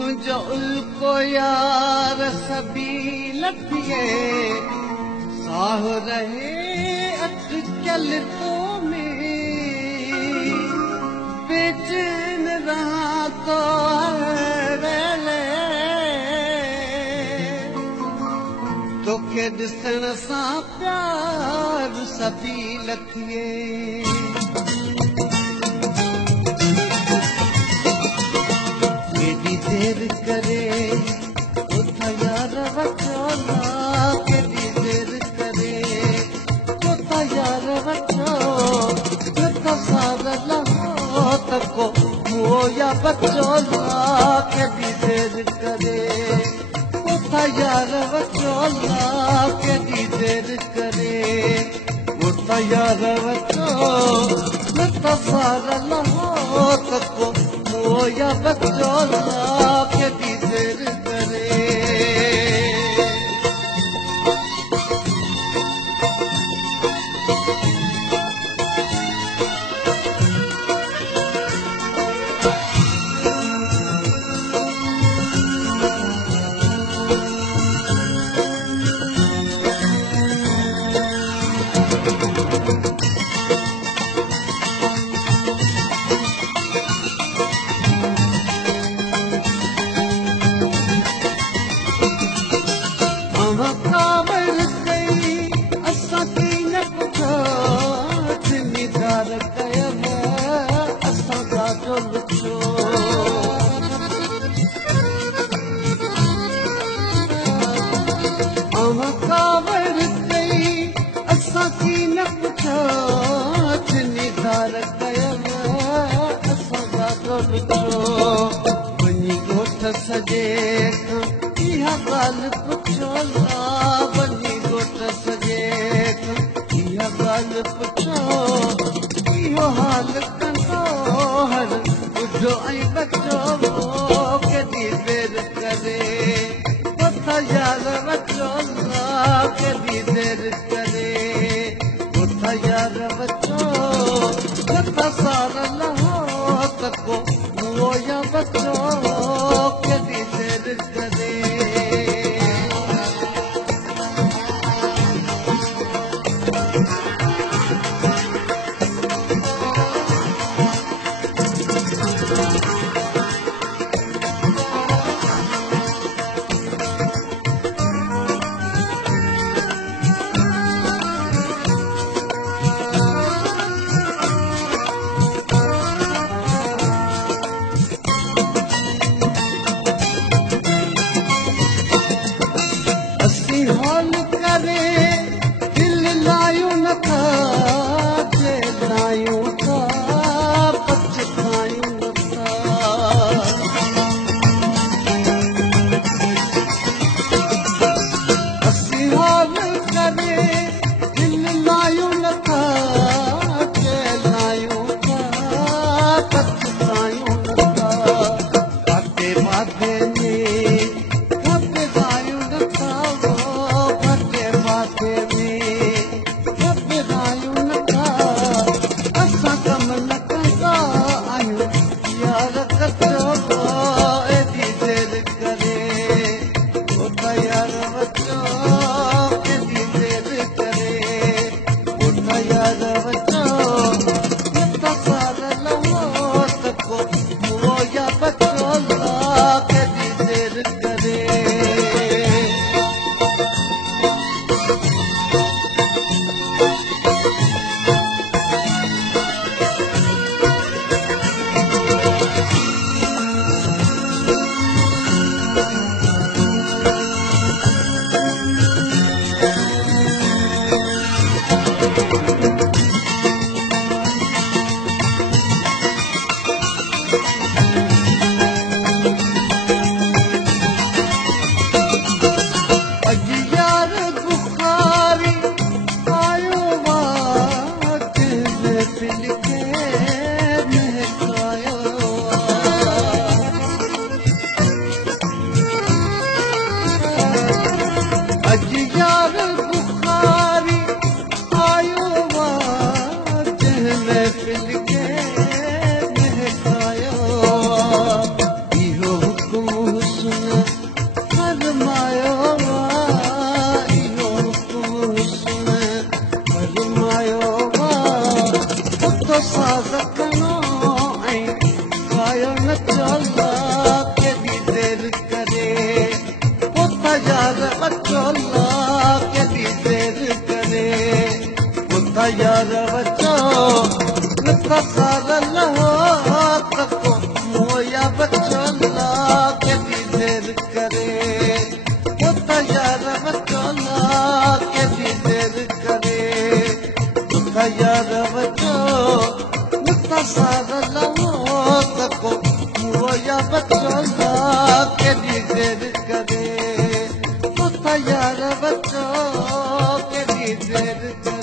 तुंहिंजो उल्को यार सबील थिए साह रहे अटकल तो में बेचैन रहा तो वेले तोखे ॾिसण सां प्यार सबील थिए देर करे उथा यार वठोला केॾी देर करे उथा यार वठो जता सार लहो तको मुओ या बचोला केॾी देर करे उथा यार वठोला केॾी देर करे उथा यार वठो जता सार लहो तको या बचोला केॾी देर करे वञी ॻोठ सॼे इहा ॻाल्हि पुछोला वञी ॻोठ सॼे इहा ॻाल्हि पुछो इहो हाल कंदो हर ॿुढो ऐं बचो केॾी देर करे उथा यार वठोला केॾी देर करे उथा यार वठो जता सार लहो तको मुओ या बचो केॾी देर करे यार बचो मोया बचो ला के देर करे यार बचो ला के देर करे यार बचो सारा लहो मोया बचो ला के देर करे यार बचो के देर करे